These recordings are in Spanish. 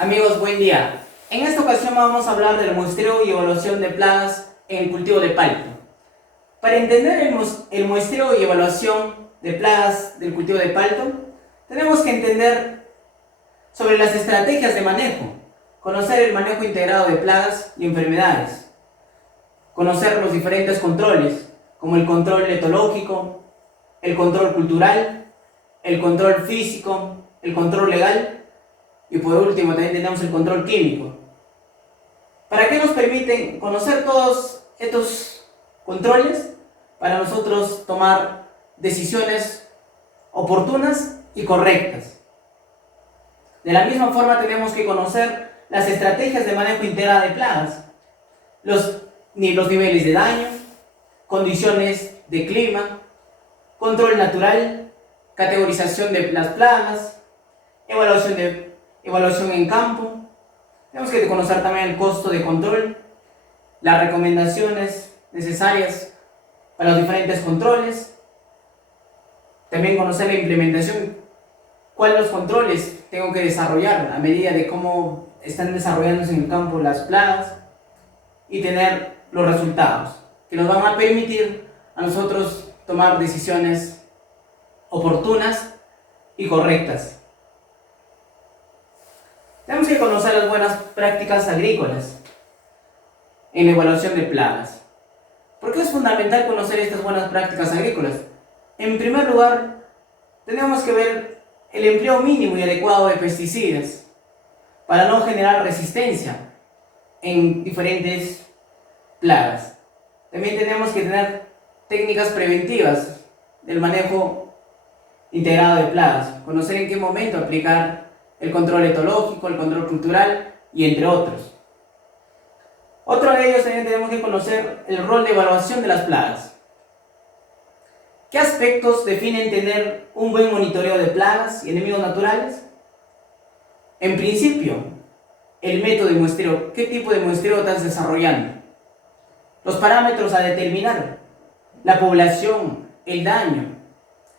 Amigos, buen día. En esta ocasión vamos a hablar del muestreo y evaluación de plagas en el cultivo de palto. Para entender el muestreo y evaluación de plagas del cultivo de palto, tenemos que entender sobre las estrategias de manejo, conocer el manejo integrado de plagas y enfermedades, conocer los diferentes controles, como el control etológico, el control cultural, el control físico, el control legal y por último también tenemos el control químico. ¿Para qué nos permiten conocer todos estos controles? Para nosotros tomar decisiones oportunas y correctas. De la misma forma tenemos que conocer las estrategias de manejo integrado de plagas, los niveles de daño, condiciones de clima, control natural, categorización de las plagas, evaluación en campo. Tenemos que conocer también el costo de control, las recomendaciones necesarias para los diferentes controles, también conocer la implementación, cuáles los controles tengo que desarrollar a medida de cómo están desarrollándose en el campo las plagas y tener los resultados que nos van a permitir a nosotros tomar decisiones oportunas y correctas. Tenemos que conocer las buenas prácticas agrícolas en la evaluación de plagas. ¿Por qué es fundamental conocer estas buenas prácticas agrícolas? En primer lugar, tenemos que ver el empleo mínimo y adecuado de pesticidas para no generar resistencia en diferentes plagas. También tenemos que tener técnicas preventivas del manejo integrado de plagas, conocer en qué momento aplicar el control etológico, el control cultural y entre otros. Otro de ellos también tenemos que conocer el rol de evaluación de las plagas. ¿Qué aspectos definen tener un buen monitoreo de plagas y enemigos naturales? En principio, el método de muestreo. ¿Qué tipo de muestreo estás desarrollando? Los parámetros a determinar, la población, el daño,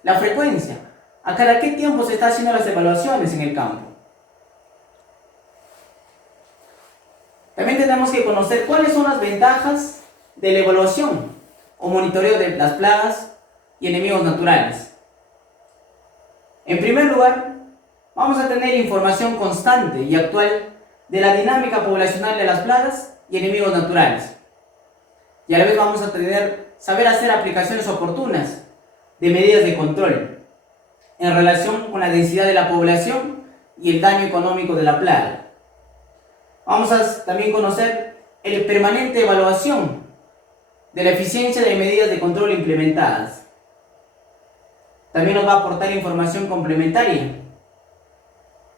la frecuencia, a cada qué tiempo se están haciendo las evaluaciones en el campo. También tenemos que conocer cuáles son las ventajas de la evaluación o monitoreo de las plagas y enemigos naturales. En primer lugar, vamos a tener información constante y actual de la dinámica poblacional de las plagas y enemigos naturales. Y a la vez vamos a saber hacer aplicaciones oportunas de medidas de control en relación con la densidad de la población y el daño económico de la plaga. Vamos a también conocer la permanente evaluación de la eficiencia de medidas de control implementadas. También nos va a aportar información complementaria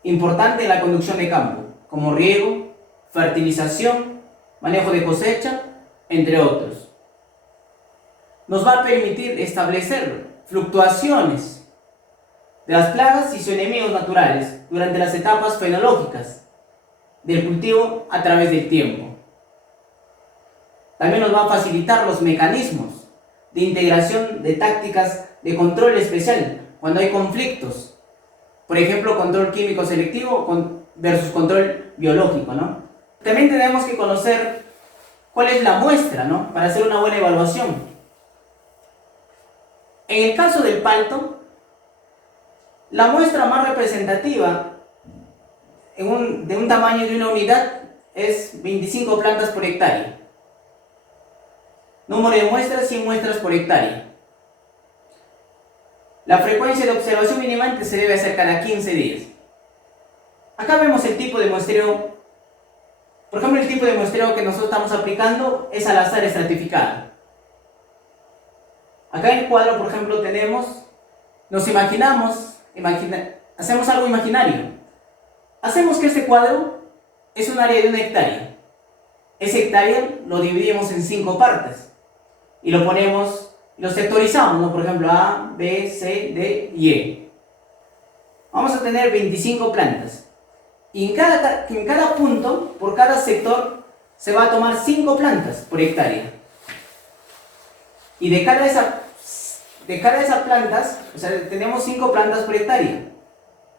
importante en la conducción de campo, como riego, fertilización, manejo de cosecha, entre otros. Nos va a permitir establecer fluctuaciones de las plagas y sus enemigos naturales durante las etapas fenológicas del cultivo a través del tiempo. También nos va a facilitar los mecanismos de integración de tácticas de control especial cuando hay conflictos. Por ejemplo, control químico selectivo versus control biológico, ¿no? También tenemos que conocer cuál es la muestra, ¿no?, para hacer una buena evaluación. En el caso del palto, la muestra más representativa de un tamaño de una unidad es 25 plantas por hectárea. Número de muestras, 100 muestras por hectárea. La frecuencia de observación minimamente se debe hacer cada 15 días. Acá vemos el tipo de muestreo. Por ejemplo, el tipo de muestreo que nosotros estamos aplicando es al azar estratificado. Acá en el cuadro, por ejemplo, nos imaginamos, hacemos algo imaginario. Hacemos que este cuadro es un área de 1 hectárea. Ese hectárea lo dividimos en 5 partes y lo sectorizamos, ¿no? Por ejemplo, A, B, C, D y E. Vamos a tener 25 plantas. Y en cada punto, por cada sector, se va a tomar 5 plantas por hectárea. Y de cada de esas plantas, o sea, tenemos 5 plantas por hectárea.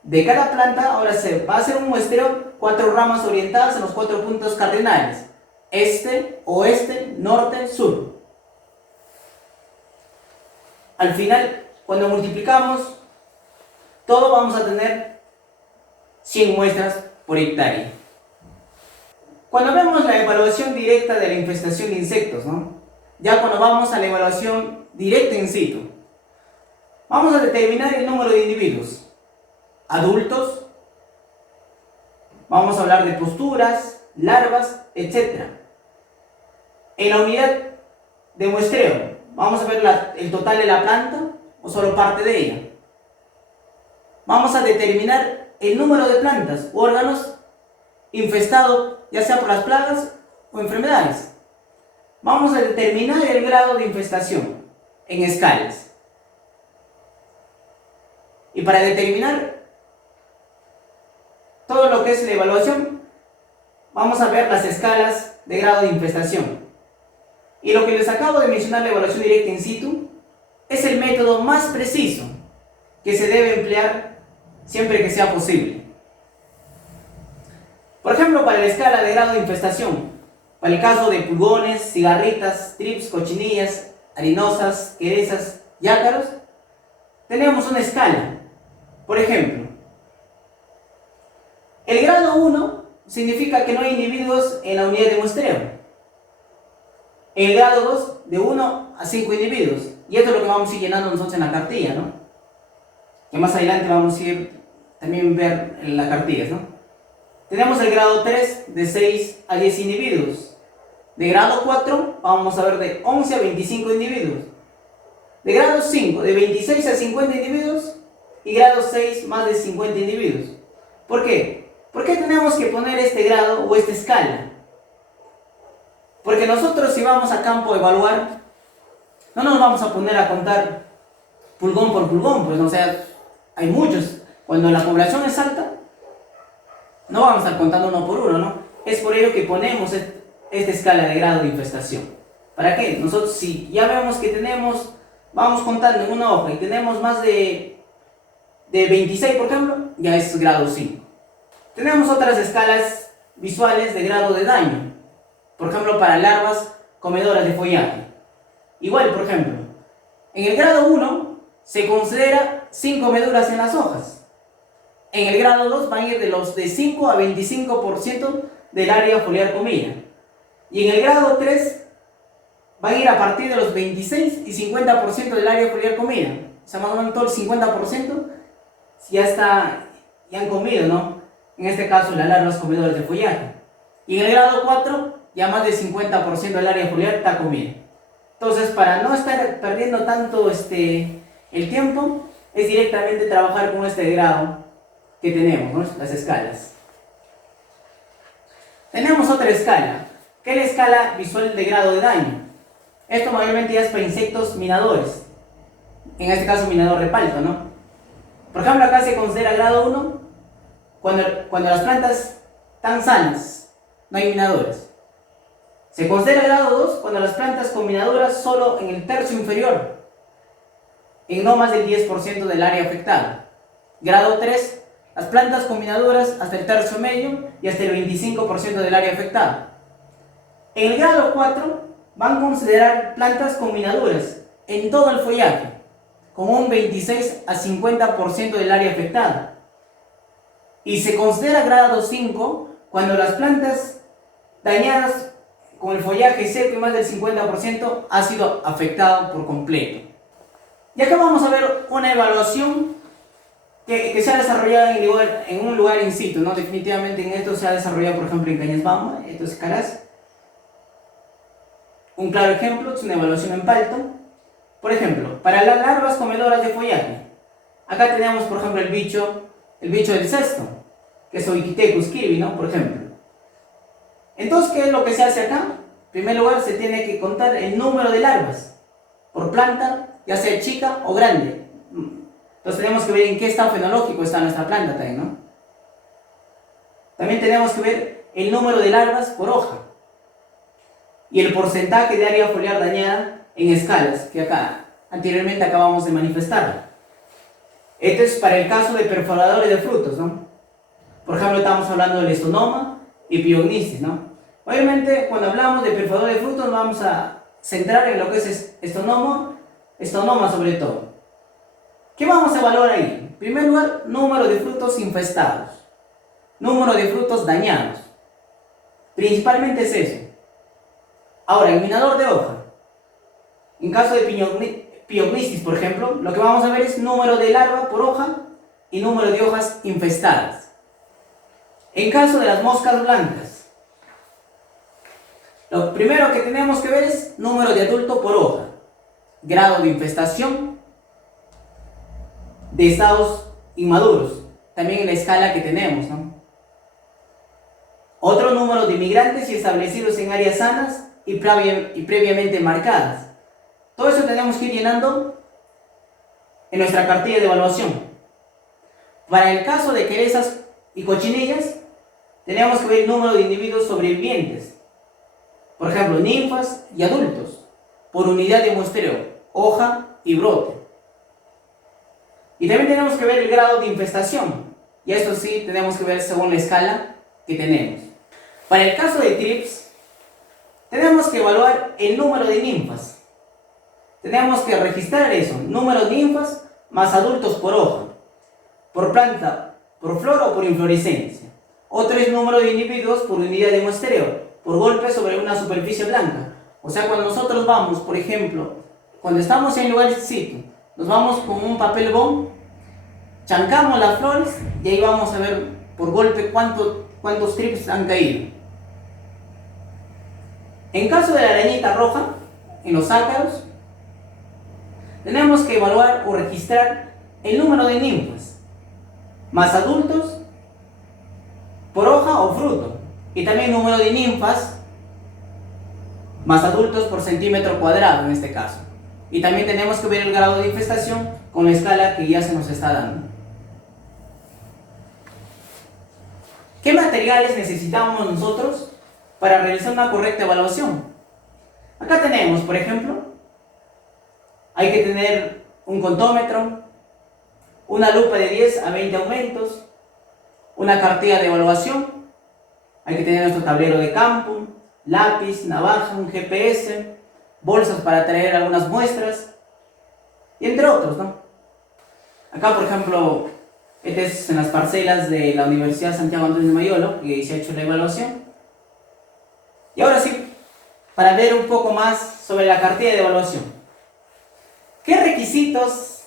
de cada planta ahora se va a hacer un muestreo, 4 ramas orientadas en los 4 puntos cardinales: este, oeste, norte, sur. Al final, cuando multiplicamos todo, vamos a tener 100 muestras por hectárea. Cuando vemos la evaluación directa de la infestación de insectos, ¿no? Ya cuando vamos a la evaluación directa in situ, vamos a determinar el número de individuos adultos, vamos a hablar de posturas, larvas, etc. En la unidad de muestreo, vamos a ver el total de la planta o solo parte de ella. Vamos a determinar el número de plantas u órganos infestados, ya sea por las plagas o enfermedades. Vamos a determinar el grado de infestación en escalas. Y para determinar todo lo que es la evaluación, vamos a ver las escalas de grado de infestación. Y lo que les acabo de mencionar, la evaluación directa in situ, es el método más preciso que se debe emplear siempre que sea posible. Por ejemplo, para la escala de grado de infestación, para el caso de pulgones, cigarritas, trips, cochinillas, harinosas, querezas y ácaros, tenemos una escala. Por ejemplo, el grado 1 significa que no hay individuos en la unidad de muestreo. En el grado 2, de 1 a 5 individuos. Y esto es lo que vamos a ir llenando nosotros en la cartilla, ¿no? Que más adelante vamos a ir también ver en las cartillas, ¿no? Tenemos el grado 3, de 6 a 10 individuos. De grado 4, vamos a ver de 11 a 25 individuos. De grado 5, de 26 a 50 individuos. Y grado 6, más de 50 individuos. ¿Por qué? ¿Por qué tenemos que poner este grado o esta escala? Porque nosotros, si vamos a campo a evaluar, no nos vamos a poner a contar pulgón por pulgón, pues, o sea, hay muchos. Cuando la población es alta, no vamos a estar contando uno por uno, ¿no? Es por ello que ponemos esta escala de grado de infestación. ¿Para qué? Nosotros, si ya vemos que tenemos, vamos contando en una hoja y tenemos más de 26, por ejemplo, ya es grado 5. Tenemos otras escalas visuales de grado de daño. Por ejemplo, para larvas comedoras de follaje. Igual, por ejemplo, en el grado 1 se considera sin comeduras en las hojas. En el grado 2 van a ir de 5 a 25% del área foliar comida. Y en el grado 3 van a ir a partir de los 26 y 50% del área foliar comida. O sea, más o menos todo el 50% ya han comido, ¿no? En este caso, las larvas comedoras de follaje. Y en el grado 4, ya más del 50% del área foliar está comida. Entonces, para no estar perdiendo tanto el tiempo, es directamente trabajar con este grado que tenemos, ¿no? Las escalas. Tenemos otra escala, que es la escala visual de grado de daño. Esto mayormente ya es para insectos minadores. En este caso, minador de palto, ¿no? Por ejemplo, acá se considera grado 1 cuando las plantas están sanas, no hay minadores. Se considera grado 2 cuando las plantas con minaduras solo en el tercio inferior, en no más del 10% del área afectada. Grado 3, las plantas con minaduras hasta el tercio medio y hasta el 25% del área afectada. En el grado 4 van a considerar plantas con minaduras en todo el follaje, con un 26 a 50% del área afectada. Y se considera grado 5 cuando las plantas dañadas con el follaje seco y más del 50% ha sido afectado por completo. Y acá vamos a ver una evaluación que se ha desarrollado en un lugar in situ, ¿no? Definitivamente en esto se ha desarrollado, por ejemplo, en Cañasbamba, esto es Caraz. Un claro ejemplo es una evaluación en palto. Por ejemplo, para las larvas comedoras de follaje, acá tenemos, por ejemplo, el bicho del cesto, que es Oikithecus kirby, ¿no? Por ejemplo. Entonces, ¿qué es lo que se hace acá? En primer lugar, se tiene que contar el número de larvas por planta, ya sea chica o grande. Entonces tenemos que ver en qué estado fenológico está nuestra planta también, ¿no? También tenemos que ver el número de larvas por hoja y el porcentaje de área foliar dañada en escalas, que acá anteriormente acabamos de manifestar. Esto es para el caso de perforadores de frutos, ¿no? Por ejemplo, estamos hablando del estonoma y piognisis, ¿no? Obviamente, cuando hablamos de perforadores de frutos, nos vamos a centrar en lo que es estonoma sobre todo. ¿Qué vamos a evaluar ahí? En primer lugar, número de frutos infestados, número de frutos dañados. Principalmente es eso. Ahora, eliminador de hoja. En caso de piognisis, por ejemplo, lo que vamos a ver es número de larva por hoja y número de hojas infestadas. En caso de las moscas blancas, lo primero que tenemos que ver es número de adulto por hoja, grado de infestación, de estados inmaduros, también en la escala que tenemos, ¿no? Otro número de migrantes y establecidos en áreas sanas y previamente marcadas. Todo eso tenemos que ir llenando en nuestra cartilla de evaluación. Para el caso de querezas y cochinillas, tenemos que ver el número de individuos sobrevivientes. Por ejemplo, ninfas y adultos, por unidad de muestreo, hoja y brote. Y también tenemos que ver el grado de infestación. Y esto sí tenemos que ver según la escala que tenemos. Para el caso de trips, tenemos que evaluar el número de ninfas. Tenemos que registrar eso, número de ninfas más adultos por hoja, por planta, por flor o por inflorescencia. Otro es número de individuos por unidad de muestreo, por golpe sobre una superficie blanca. O sea, cuando nosotros vamos, por ejemplo, cuando estamos en lugar de sitio, nos vamos con un papel bond, chancamos las flores y ahí vamos a ver por golpe cuántos trips han caído. En caso de la arañita roja, en los ácaros, tenemos que evaluar o registrar el número de ninfas, más adultos por hoja o fruto, y también número de ninfas más adultos por centímetro cuadrado en este caso. Y también tenemos que ver el grado de infestación con la escala que ya se nos está dando. ¿Qué materiales necesitamos nosotros para realizar una correcta evaluación? Acá tenemos, por ejemplo, hay que tener un contómetro, una lupa de 10 a 20 aumentos, una cartilla de evaluación, hay que tener nuestro tablero de campo, lápiz, navaja, un GPS, bolsas para traer algunas muestras, y entre otros, ¿no? Acá, por ejemplo, este es en las parcelas de la Universidad Santiago Antonio de Mayolo, que se ha hecho la evaluación. Y ahora sí, para ver un poco más sobre la cartilla de evaluación. ¿Qué requisitos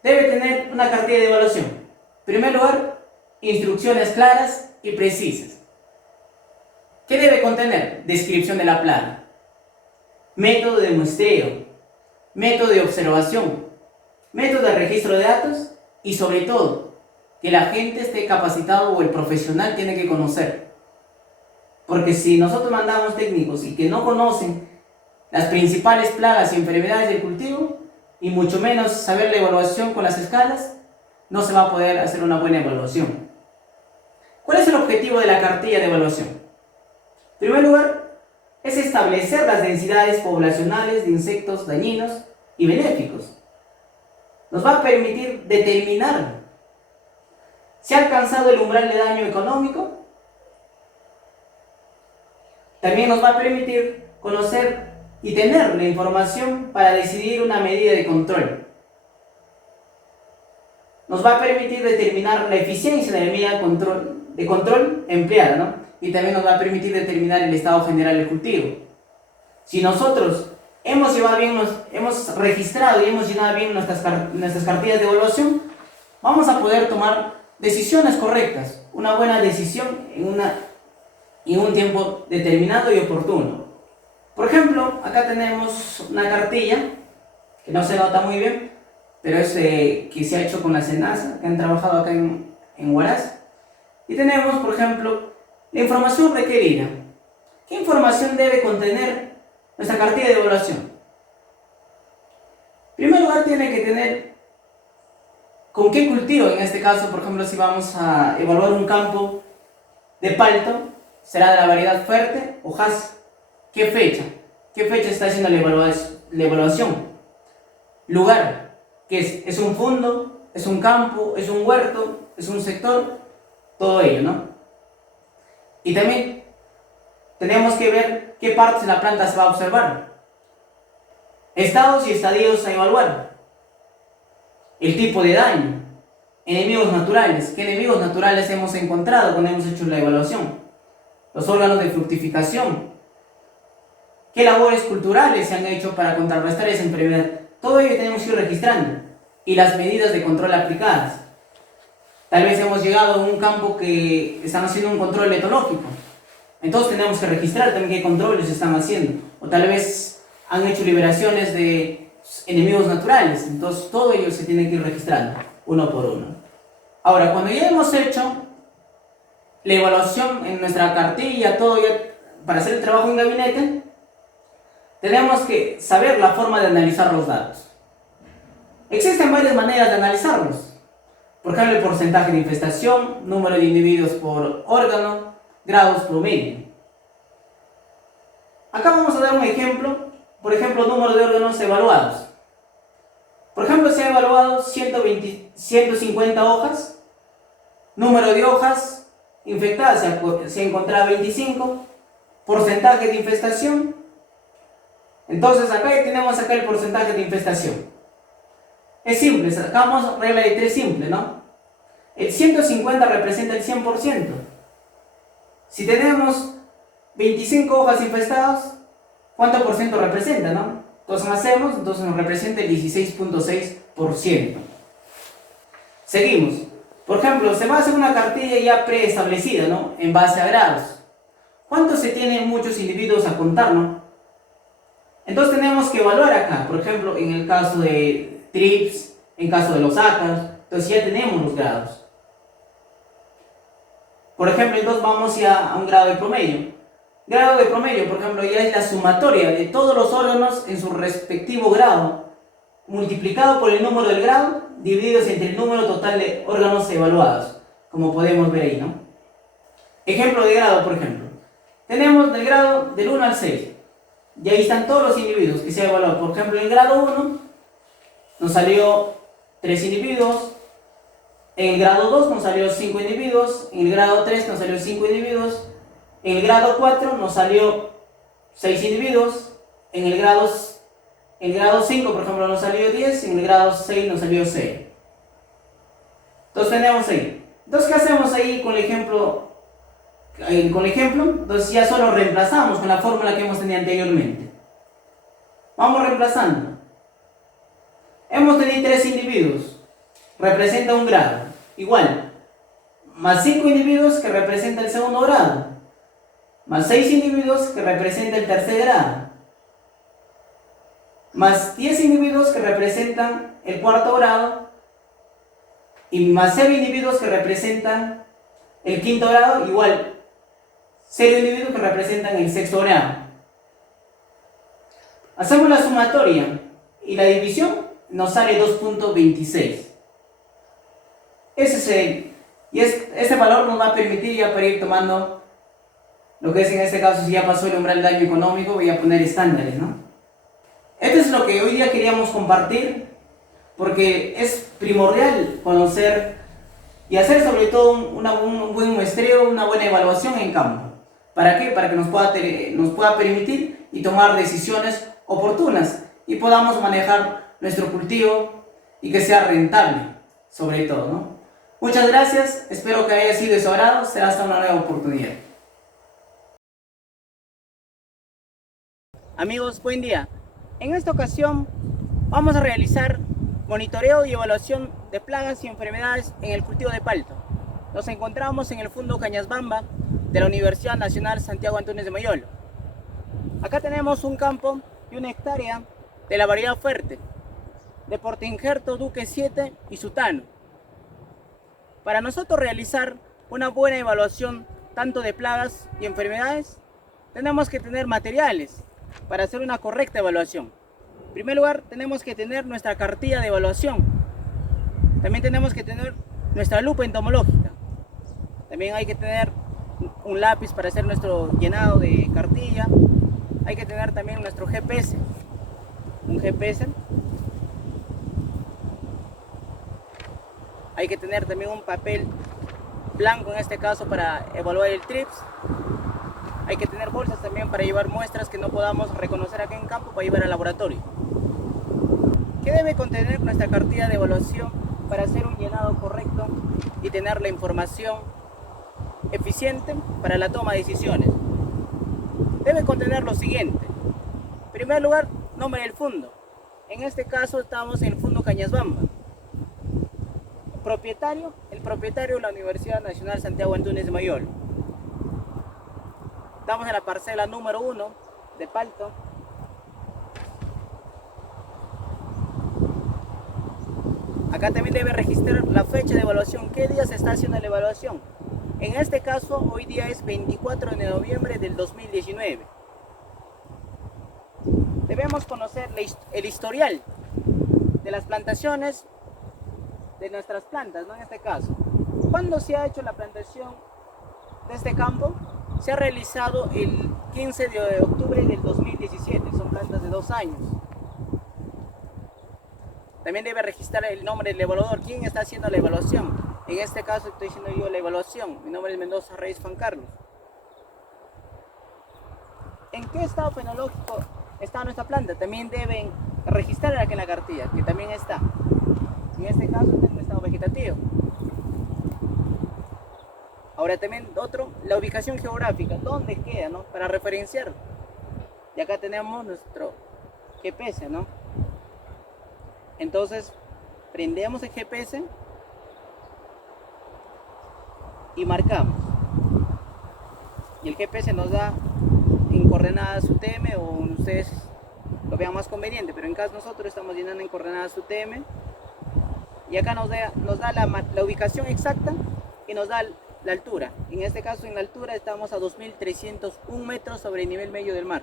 debe tener una cartilla de evaluación? En primer lugar, instrucciones claras y precisas. ¿Qué debe contener? Descripción de la plaga, método de muestreo, método de observación, método de registro de datos y sobre todo, que la gente esté capacitado o el profesional tiene que conocer. Porque si nosotros mandamos técnicos y que no conocen las principales plagas y enfermedades del cultivo, y mucho menos saber la evaluación con las escalas, no se va a poder hacer una buena evaluación. ¿Cuál es el objetivo de la cartilla de evaluación? En primer lugar, es establecer las densidades poblacionales de insectos dañinos y benéficos. Nos va a permitir determinar si ha alcanzado el umbral de daño económico. También nos va a permitir conocer y tener la información para decidir una medida de control. Nos va a permitir determinar la eficiencia de la medida de control empleada, ¿no? Y también nos va a permitir determinar el estado general del cultivo. Si nosotros hemos registrado y hemos llenado bien nuestras cartillas de evaluación, vamos a poder tomar decisiones correctas, una buena decisión en un tiempo determinado y oportuno. Por ejemplo, acá tenemos una cartilla que no se nota muy bien, pero es que se ha hecho con la SENASA, que han trabajado acá en Huaraz. Y tenemos, por ejemplo, la información requerida. ¿Qué información debe contener nuestra cartilla de evaluación? En primer lugar, tiene que tener con qué cultivo. En este caso, por ejemplo, si vamos a evaluar un campo de palto, será de la variedad fuerte o Hass. ¿Qué fecha? ¿Qué fecha está haciendo la evaluación? Lugar, que es un fondo, es un campo, es un huerto, es un sector, todo ello, ¿no? Y también tenemos que ver qué partes de la planta se va a observar, estados y estadios a evaluar, el tipo de daño, enemigos naturales, qué enemigos naturales hemos encontrado cuando hemos hecho la evaluación, los órganos de fructificación, qué labores culturales se han hecho para contrarrestar esa enfermedad. Todo ello tenemos que ir registrando, y las medidas de control aplicadas. Tal vez hemos llegado a un campo que están haciendo un control etológico, entonces tenemos que registrar también qué controles están haciendo, o tal vez han hecho liberaciones de enemigos naturales, entonces todo ello se tiene que ir registrando uno por uno. Ahora, cuando ya hemos hecho la evaluación en nuestra cartilla, todo ya para hacer el trabajo en gabinete, tenemos que saber la forma de analizar los datos. Existen varias maneras de analizarlos. Por ejemplo, el porcentaje de infestación, número de individuos por órgano, grados promedio. Acá vamos a dar un ejemplo, por ejemplo, número de órganos evaluados. Por ejemplo, se ha evaluado 150 hojas, número de hojas infectadas se ha encontrado 25, porcentaje de infestación. Entonces acá ya tenemos el porcentaje de infestación. Es simple, sacamos regla de 3 simple, ¿no? El 150 representa el 100%. Si tenemos 25 hojas infestadas, ¿cuánto por ciento representa, no? Entonces hacemos, entonces nos representa el 16.6%. Seguimos. Por ejemplo, se va a hacer una cartilla ya preestablecida, ¿no? En base a grados. ¿Cuántos se tienen muchos individuos a contar, no? Entonces tenemos que evaluar acá, por ejemplo, en el caso de TRIPS, en caso de los ácaros, entonces ya tenemos los grados. Por ejemplo, entonces vamos ya a un grado de promedio. Grado de promedio, por ejemplo, ya es la sumatoria de todos los órganos en su respectivo grado, multiplicado por el número del grado, divididos entre el número total de órganos evaluados, como podemos ver ahí, ¿no? Ejemplo de grado, por ejemplo. Tenemos del grado del 1 al 6. Y ahí están todos los individuos que se han evaluado. Por ejemplo, en el grado 1 nos salió 3 individuos. En el grado 2 nos salió 5 individuos. En el grado 3 nos salió 5 individuos. En el grado 4 nos salió 6 individuos. En el grado 5, por ejemplo, nos salió 10. En el grado 6 nos salió 6. Entonces tenemos ahí. Entonces, ¿qué hacemos ahí con el ejemplo? Entonces ya solo reemplazamos con la fórmula que hemos tenido anteriormente. Vamos reemplazando. Hemos tenido 3 individuos. Representa un grado. Igual. Más 5 individuos que representa el segundo grado. Más 6 individuos que representa el tercer grado. Más 10 individuos que representan el cuarto grado. Y más 0 individuos que representan el quinto grado. Igual. 0 individuos que representan el sexto grado. Hacemos la sumatoria y la división nos sale 2.26. Este valor nos va a permitir ya para ir tomando lo que es en este caso, si ya pasó el umbral de daño económico, voy a poner estándares, ¿no? Esto es lo que hoy día queríamos compartir, porque es primordial conocer y hacer sobre todo un buen muestreo, una buena evaluación en campo. ¿Para qué? Para que nos pueda permitir y tomar decisiones oportunas y podamos manejar nuestro cultivo y que sea rentable, sobre todo, ¿no? Muchas gracias, espero que haya sido de su agrado, será hasta una nueva oportunidad. Amigos, buen día. En esta ocasión vamos a realizar monitoreo y evaluación de plagas y enfermedades en el cultivo de palta. Nos encontramos en el Fundo Cañasbamba de la Universidad Nacional Santiago Antúnez de Mayolo. Acá tenemos un campo de 1 hectárea de la variedad fuerte, de Portingerto Duque 7 y Sutano. Para nosotros realizar una buena evaluación tanto de plagas y enfermedades, tenemos que tener materiales para hacer una correcta evaluación. En primer lugar, tenemos que tener nuestra cartilla de evaluación. También tenemos que tener nuestra lupa entomológica. También hay que tener un lápiz para hacer nuestro llenado de cartilla. Hay que tener también nuestro GPS. Un GPS. Hay que tener también un papel blanco en este caso para evaluar el TRIPS. Hay que tener bolsas también para llevar muestras que no podamos reconocer aquí en campo para llevar al laboratorio. ¿Qué debe contener nuestra cartilla de evaluación para hacer un llenado correcto y tener la información eficiente para la toma de decisiones? Debe contener lo siguiente. En primer lugar, nombre del fondo. En este caso estamos en el Fondo Cañasbamba. Propietario, el propietario de la Universidad Nacional Santiago Antúnez de Mayol. Estamos en la parcela número 1 de Palto. Acá también debe registrar la fecha de evaluación, qué día se está haciendo la evaluación. En este caso, hoy día es 24 de noviembre del 2019. Debemos conocer el historial de las plantaciones de nuestras plantas, ¿no? En este caso, ¿cuándo se ha hecho la plantación de este campo? Se ha realizado el 15 de octubre del 2017, son plantas de 2 años. También debe registrar el nombre del evaluador, quién está haciendo la evaluación. En este caso estoy haciendo yo la evaluación, mi nombre es Mendoza Reyes Juan Carlos. ¿En qué estado fenológico está nuestra planta? También deben registrar aquí en la cartilla, que también está. En este caso está en estado vegetativo. Ahora también otro, la ubicación geográfica, dónde queda, ¿no? Para referenciar. Y acá tenemos nuestro GPS, ¿no? Entonces, prendemos el GPS y marcamos. Y el GPS nos da en coordenadas UTM, o ustedes lo vean más conveniente, pero en caso nosotros estamos llenando en coordenadas UTM. Y acá nos da la ubicación exacta y nos da la altura. En este caso, en la altura estamos a 2.301 metros sobre el nivel medio del mar.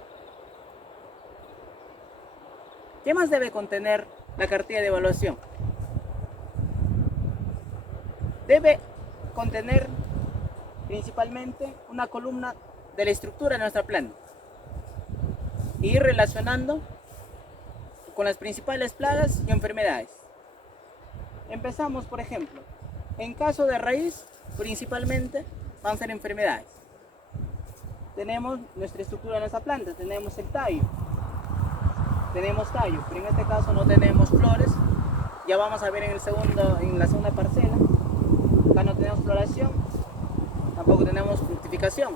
¿Qué más debe contener la cartilla de evaluación? Debe contener principalmente una columna de la estructura de nuestra planta e ir relacionando con las principales plagas y enfermedades. Empezamos, por ejemplo, en caso de raíz, principalmente van a ser enfermedades. Tenemos nuestra estructura de nuestra planta, tenemos el tallo, pero en este caso no tenemos flores. Ya vamos a ver en la segunda parcela. Acá no tenemos floración, tampoco tenemos fructificación,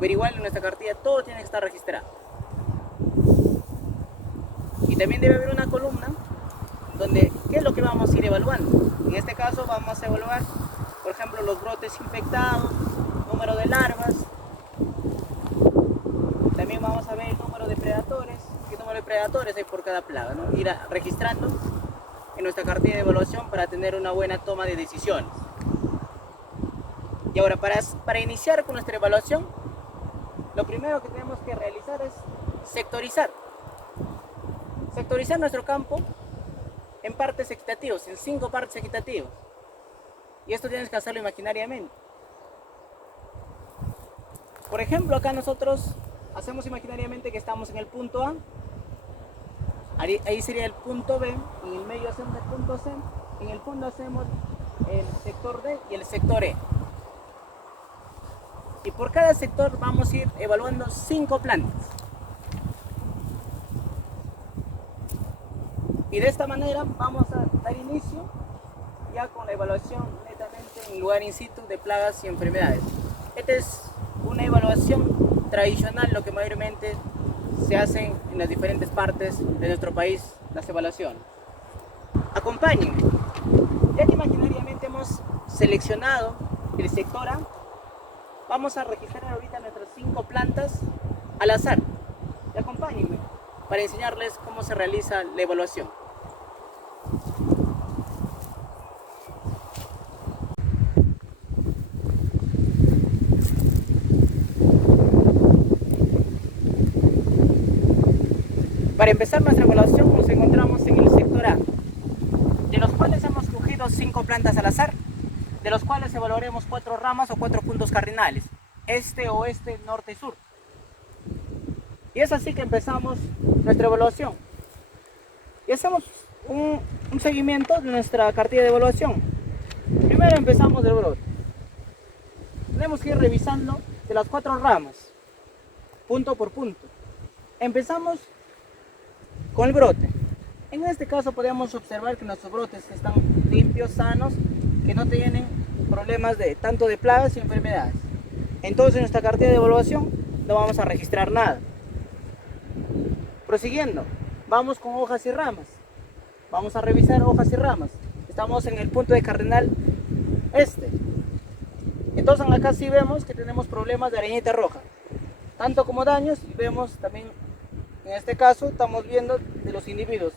pero igual en nuestra cartilla todo tiene que estar registrado. Y también debe haber una columna donde, ¿qué es lo que vamos a ir evaluando? En este caso vamos a evaluar, por ejemplo, los brotes infectados, número de larvas. También vamos a ver el número de predadores, qué número de predadores hay por cada plaga, ¿no? Ir registrando en nuestra cartilla de evaluación para tener una buena toma de decisiones. Y ahora, para iniciar con nuestra evaluación, lo primero que tenemos que realizar es sectorizar. Sectorizar nuestro campo en partes equitativas, en 5 partes equitativas. Y esto tienes que hacerlo imaginariamente. Por ejemplo, acá nosotros hacemos imaginariamente que estamos en el punto A. Ahí sería el punto B, en el medio hacemos el punto C, en el fondo hacemos el sector D y el sector E. Y por cada sector vamos a ir evaluando 5 plantas. Y de esta manera vamos a dar inicio ya con la evaluación netamente en lugar in situ de plagas y enfermedades. Esta es una evaluación tradicional, lo que mayormente se hace en las diferentes partes de nuestro país, las evaluaciones. Acompáñenme. Ya que imaginariamente hemos seleccionado el sector A, vamos a registrar ahorita nuestras 5 plantas al azar. Y acompáñenme para enseñarles cómo se realiza la evaluación. Para empezar nuestra evaluación nos encontramos en el sector A, de los cuales hemos escogido 5 plantas al azar, de los cuales evaluaremos 4 ramas o 4 puntos cardinales, este, oeste, norte y sur. Y es así que empezamos nuestra evaluación. Y hacemos un seguimiento de nuestra cartilla de evaluación. Primero empezamos del brote. Tenemos que ir revisando de las 4 ramas, punto por punto. Empezamos con el brote. En este caso podemos observar que nuestros brotes están limpios, sanos, que no tienen problemas tanto de plagas y enfermedades. Entonces en nuestra cartilla de evaluación no vamos a registrar nada. Prosiguiendo, vamos con hojas y ramas. Vamos a revisar hojas y ramas. Estamos en el punto de cardinal este. Entonces acá sí vemos que tenemos problemas de arañita roja, tanto como daños, y vemos también, en este caso, estamos viendo de los individuos.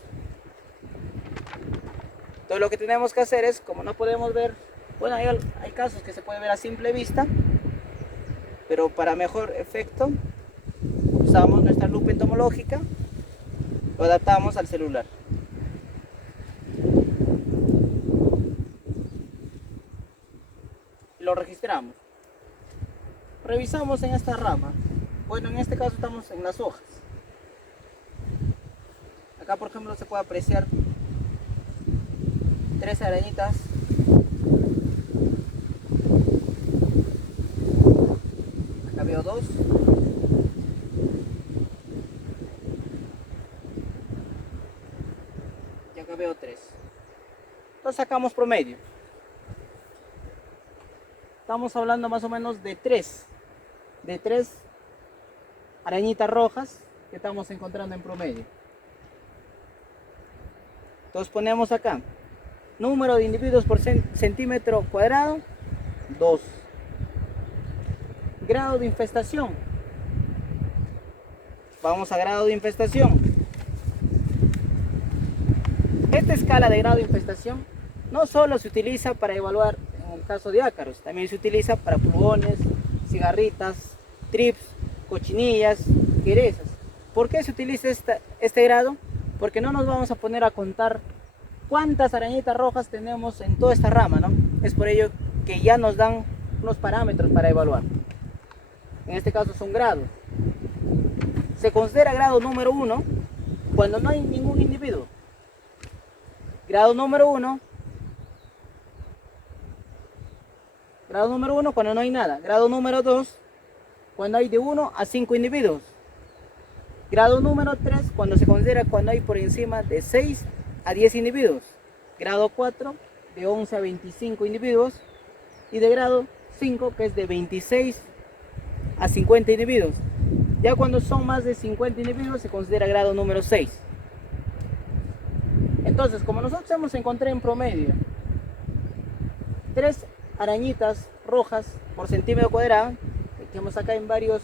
Entonces lo que tenemos que hacer es, como no podemos ver, bueno, hay casos que se puede ver a simple vista, pero para mejor efecto usamos nuestra lupa entomológica, lo adaptamos al celular. Lo registramos. Revisamos en esta rama. Bueno, en este caso estamos en las hojas. Acá, por ejemplo, se puede apreciar 3 arañitas. Acá veo 2. Y acá veo 3. Entonces sacamos promedio. Estamos hablando más o menos de 3 arañitas rojas que estamos encontrando en promedio. Entonces ponemos acá número de individuos por centímetro cuadrado, 2. Grado de infestación. Vamos a grado de infestación. Esta escala de grado de infestación no solo se utiliza para evaluar en el caso de ácaros, también se utiliza para pulgones, cigarritas, trips, cochinillas, querezas. ¿Por qué se utiliza este grado? Porque no nos vamos a poner a contar cuántas arañitas rojas tenemos en toda esta rama, ¿no? Es por ello que ya nos dan unos parámetros para evaluar. En este caso son grados. Se considera grado número 1 cuando no hay ningún individuo. Grado número 1. Grado número 1 cuando no hay nada. Grado número 2 cuando hay de 1 a 5 individuos. Grado número 3 cuando se considera cuando hay por encima de 6 a 10 individuos. Grado 4 de 11 a 25 individuos. Y de grado 5 que es de 26 a 50 individuos. Ya cuando son más de 50 individuos se considera grado número 6. Entonces, como nosotros hemos encontrado en promedio 3 arañitas rojas por centímetro cuadrado, tenemos acá en varias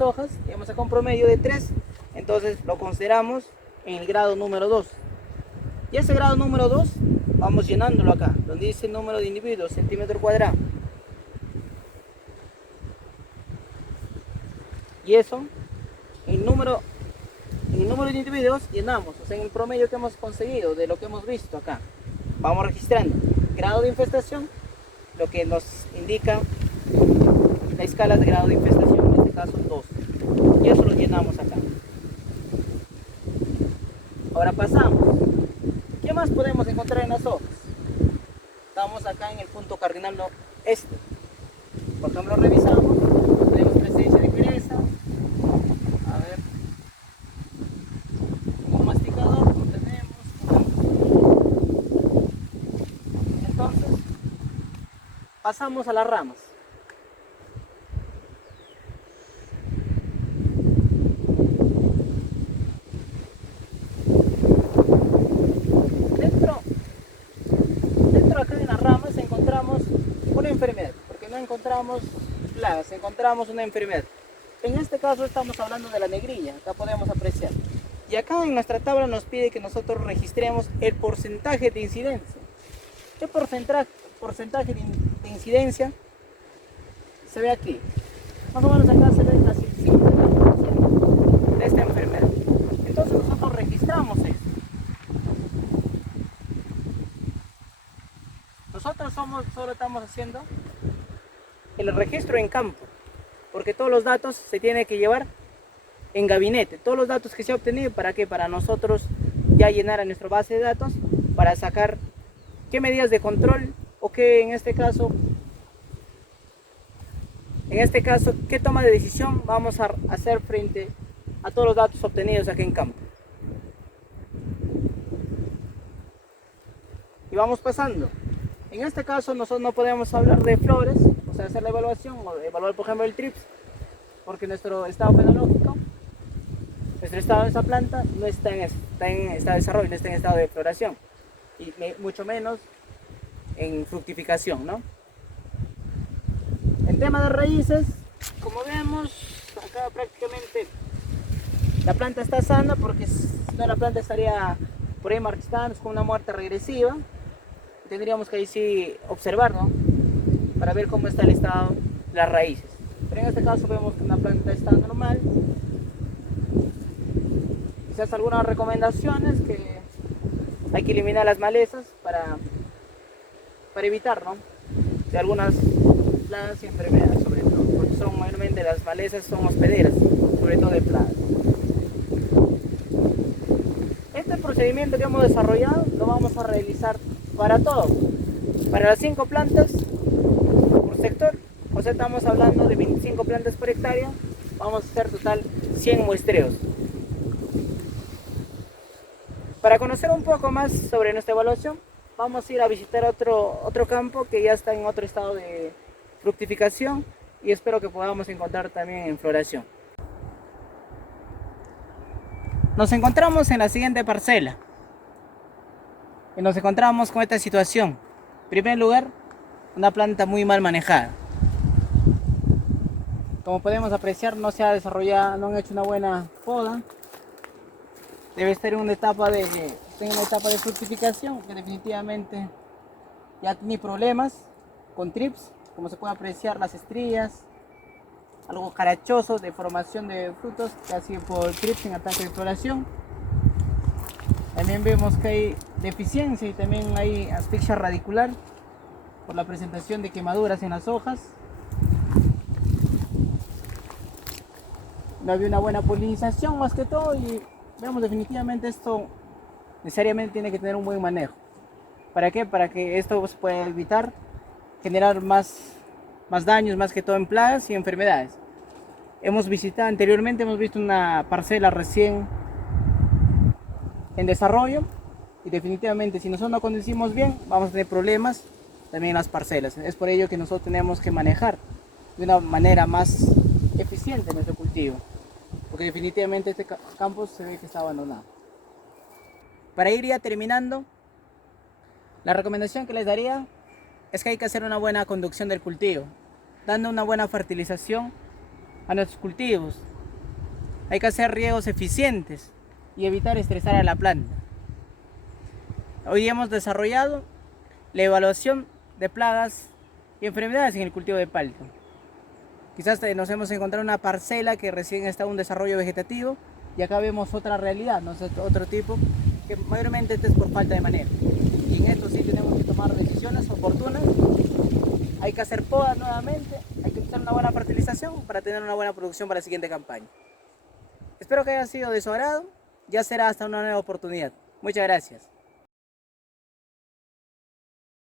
hojas, tenemos acá un promedio de 3, entonces lo consideramos en el grado número 2. Y ese grado número 2 vamos llenándolo acá, donde dice el número de individuos, centímetro cuadrado. Y eso, el número de individuos llenamos, o sea, en el promedio que hemos conseguido de lo que hemos visto acá. Vamos registrando grado de infestación, lo que nos indica la escala de grado de infestación, en este caso 2. Y eso lo llenamos acá. Ahora pasamos. ¿Qué más podemos encontrar en las hojas? Estamos acá en el punto cardinal este. Por ejemplo, revisamos, tenemos presencia de quereza. A ver, un masticador lo tenemos. Entonces, pasamos a las ramas. Dentro acá en las ramas encontramos una enfermedad, porque no encontramos plagas, encontramos una enfermedad. En este caso estamos hablando de la negrilla, acá podemos apreciar. Y acá en nuestra tabla nos pide que nosotros registremos el porcentaje de incidencia. ¿Qué porcentaje de incidencia se ve aquí? Más o menos acá se ve casi el 50% de esta enfermedad. Entonces nosotros registramos esto. Nosotros solo estamos haciendo el registro en campo, porque todos los datos se tienen que llevar en gabinete. Todos los datos que se han obtenido, ¿para qué? Para nosotros ya llenar a nuestra base de datos para sacar qué medidas de control o qué en este caso, qué toma de decisión vamos a hacer frente a todos los datos obtenidos aquí en campo. Y vamos pasando. En este caso nosotros no podemos hablar de flores, o sea, hacer la evaluación o evaluar por ejemplo el TRIPS, porque nuestro estado fenológico, nuestro estado de esa planta no está en estado de desarrollo, no está en estado de floración, y mucho menos en fructificación, ¿no? En tema de raíces, como vemos, acá prácticamente la planta está sana, porque si no la planta estaría por ahí marchitándose con una muerte regresiva. Tendríamos que ahí sí observar, ¿no? Para ver cómo está el estado de las raíces. Pero en este caso vemos que una planta está normal. Quizás algunas recomendaciones, que hay que eliminar las malezas para evitar, ¿no?, de algunas plagas y enfermedades, sobre todo, porque son mayormente las malezas son hospederas, sobre todo de plagas. Este procedimiento que hemos desarrollado lo vamos a realizar para todo, para las 5 plantas por sector, o sea, estamos hablando de 25 plantas por hectárea. Vamos a hacer total 100 muestreos. Para conocer un poco más sobre nuestra evaluación, vamos a ir a visitar otro campo que ya está en otro estado de fructificación, y espero que podamos encontrar también en floración. Nos encontramos en la siguiente parcela y nos encontramos con esta situación. En primer lugar, una planta muy mal manejada. Como podemos apreciar, no se ha desarrollado, no han hecho una buena poda. Debe estar en una etapa de fructificación, que definitivamente ya tiene problemas con TRIPS, como se puede apreciar las estrías, algo carachoso de formación de frutos, casi por TRIPS en ataque de floración. También vemos que hay deficiencia y también hay asfixia radicular por la presentación de quemaduras en las hojas. No había una buena polinización más que todo, y vemos definitivamente esto necesariamente tiene que tener un buen manejo. ¿Para qué? Para que esto se pueda evitar generar más daños, más que todo en plagas y enfermedades. Hemos visitado anteriormente, hemos visto una parcela recién en desarrollo, y definitivamente si nosotros no conducimos bien vamos a tener problemas también en las parcelas. Es por ello que nosotros tenemos que manejar de una manera más eficiente nuestro cultivo, porque definitivamente este campo se ve que está abandonado. Para ir ya terminando, la recomendación que les daría es que hay que hacer una buena conducción del cultivo, dando una buena fertilización a nuestros cultivos. Hay que hacer riegos eficientes y evitar estresar a la planta. Hoy hemos desarrollado la evaluación de plagas y enfermedades en el cultivo de palta. Quizás nos hemos encontrado una parcela que recién está en un desarrollo vegetativo, y acá vemos otra realidad, ¿no? Otro tipo, que mayormente es por falta de manejo. Y en esto sí tenemos que tomar decisiones oportunas. Hay que hacer poda nuevamente, hay que usar una buena fertilización para tener una buena producción para la siguiente campaña. Espero que haya sido de su agrado. Ya será hasta una nueva oportunidad. Muchas gracias.